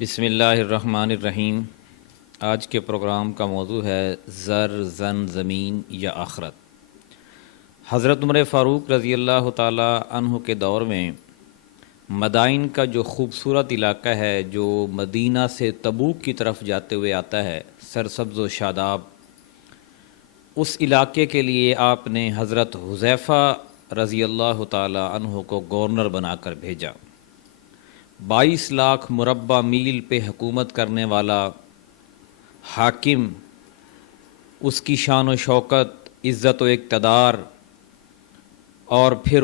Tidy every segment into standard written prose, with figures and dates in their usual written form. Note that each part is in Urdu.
بسم اللہ الرحمن الرحیم۔ آج کے پروگرام کا موضوع ہے زر، زن، زمین یا آخرت۔ حضرت عمر فاروق رضی اللہ تعالی عنہ کے دور میں مدائن کا جو خوبصورت علاقہ ہے، جو مدینہ سے تبوک کی طرف جاتے ہوئے آتا ہے، سرسبز و شاداب، اس علاقے کے لیے آپ نے حضرت حذیفہ رضی اللہ تعالی عنہ کو گورنر بنا کر بھیجا۔ 22 لاکھ مربع میل پہ حکومت کرنے والا حاکم، اس کی شان و شوکت، عزت و اقتدار، اور پھر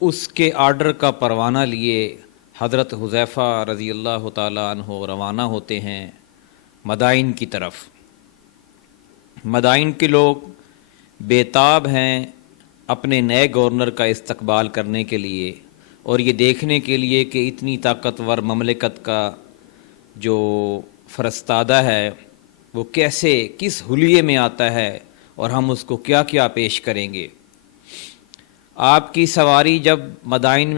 اس کے آرڈر کا پروانہ لیے حضرت حذیفہ رضی اللہ تعالی عنہ روانہ ہوتے ہیں مدائن کی طرف۔ مدائن کے لوگ بےتاب ہیں اپنے نئے گورنر کا استقبال کرنے کے لیے، اور یہ دیکھنے کے لیے کہ اتنی طاقتور مملکت کا جو فرستادہ ہے وہ کیسے، کس حلیے میں آتا ہے، اور ہم اس کو کیا کیا پیش کریں گے۔ آپ کی سواری جب مدائن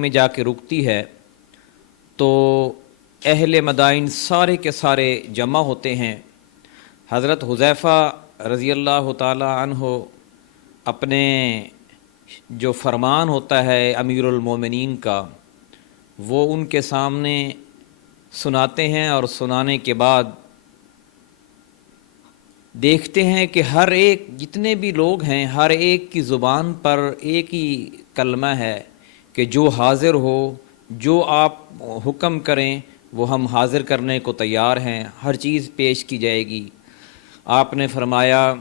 میں جا کے رکتی ہے تو اہل مدائن سارے کے سارے جمع ہوتے ہیں۔ حضرت حذیفہ رضی اللہ تعالی عنہ اپنے جو فرمان ہوتا ہے امیر المومنین کا، وہ ان کے سامنے سناتے ہیں، اور سنانے کے بعد دیکھتے ہیں کہ ہر ایک، جتنے بھی لوگ ہیں، ہر ایک کی زبان پر ایک ہی کلمہ ہے کہ جو حاضر ہو، جو آپ حکم کریں وہ ہم حاضر کرنے کو تیار ہیں، ہر چیز پیش کی جائے گی۔ آپ نے فرمایا،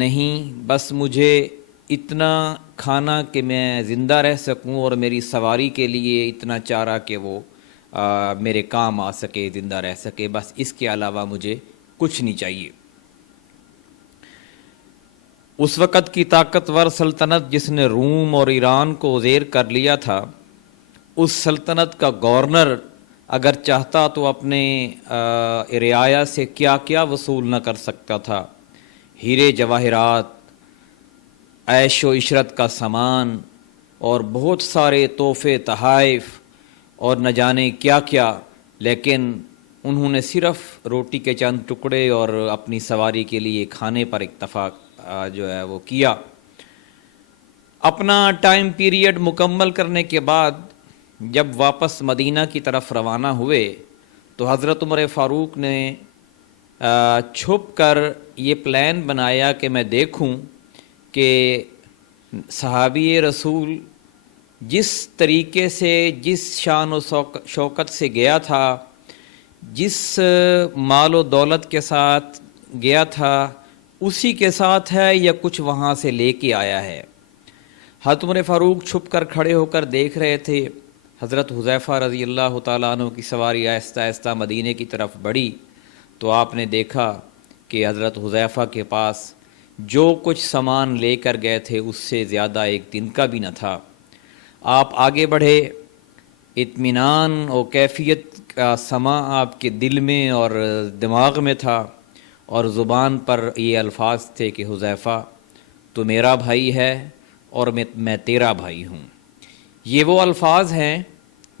نہیں، بس مجھے اتنا کھانا کہ میں زندہ رہ سکوں، اور میری سواری کے لیے اتنا چارہ کہ وہ میرے کام آ سکے، زندہ رہ سکے، بس اس کے علاوہ مجھے کچھ نہیں چاہیے۔ اس وقت کی طاقتور سلطنت جس نے روم اور ایران کو زیر کر لیا تھا، اس سلطنت کا گورنر اگر چاہتا تو اپنے رعایا سے کیا کیا وصول نہ کر سکتا تھا۔ ہیرے جواہرات، عیش و عشرت کا سامان، اور بہت سارے تحفے، تحائف، اور نہ جانے کیا کیا، لیکن انہوں نے صرف روٹی کے چند ٹکڑے اور اپنی سواری کے لیے کھانے پر اکتفا جو ہے وہ کیا۔ اپنا ٹائم پیریڈ مکمل کرنے کے بعد جب واپس مدینہ کی طرف روانہ ہوئے تو حضرت عمر فاروق نے چھپ کر یہ پلان بنایا کہ میں دیکھوں کہ صحابی رسول جس طریقے سے، جس شان و شوکت سے گیا تھا، جس مال و دولت کے ساتھ گیا تھا، اسی کے ساتھ ہے یا کچھ وہاں سے لے کے آیا ہے۔ حضرت عمر فاروق چھپ کر کھڑے ہو کر دیکھ رہے تھے۔ حضرت حذیفہ رضی اللہ تعالیٰ عنہ کی سواری آہستہ آہستہ مدینے کی طرف بڑھی تو آپ نے دیکھا کہ حضرت حذیفہ کے پاس جو کچھ سامان لے کر گئے تھے اس سے زیادہ ایک دن کا بھی نہ تھا۔ آپ آگے بڑھے، اطمینان اور کیفیت کا سما آپ کے دل میں اور دماغ میں تھا، اور زبان پر یہ الفاظ تھے کہ حذیفہ، تو میرا بھائی ہے اور میں تیرا بھائی ہوں۔ یہ وہ الفاظ ہیں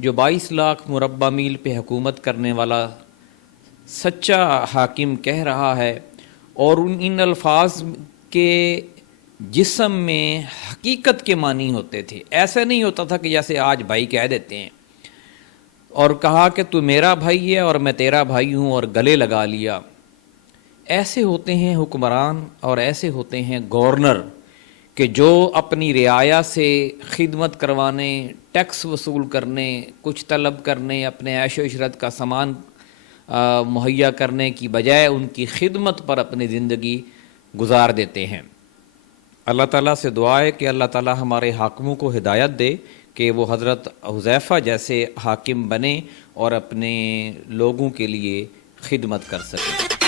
جو 22 لاکھ مربع میل پہ حکومت کرنے والا سچا حاکم کہہ رہا ہے، اور ان الفاظ کے جسم میں حقیقت کے معنی ہوتے تھے۔ ایسا نہیں ہوتا تھا کہ جیسے آج بھائی کہہ دیتے ہیں، اور کہا کہ تو میرا بھائی ہے اور میں تیرا بھائی ہوں، اور گلے لگا لیا۔ ایسے ہوتے ہیں حکمران، اور ایسے ہوتے ہیں گورنر کہ جو اپنی رعایا سے خدمت کروانے، ٹیکس وصول کرنے، کچھ طلب کرنے، اپنے عیش و عشرت کا سامان مہیا کرنے کی بجائے ان کی خدمت پر اپنی زندگی گزار دیتے ہیں۔ اللہ تعالیٰ سے دعا ہے کہ اللہ تعالیٰ ہمارے حاکموں کو ہدایت دے کہ وہ حضرت حذیفہ جیسے حاکم بنے اور اپنے لوگوں کے لیے خدمت کر سکیں۔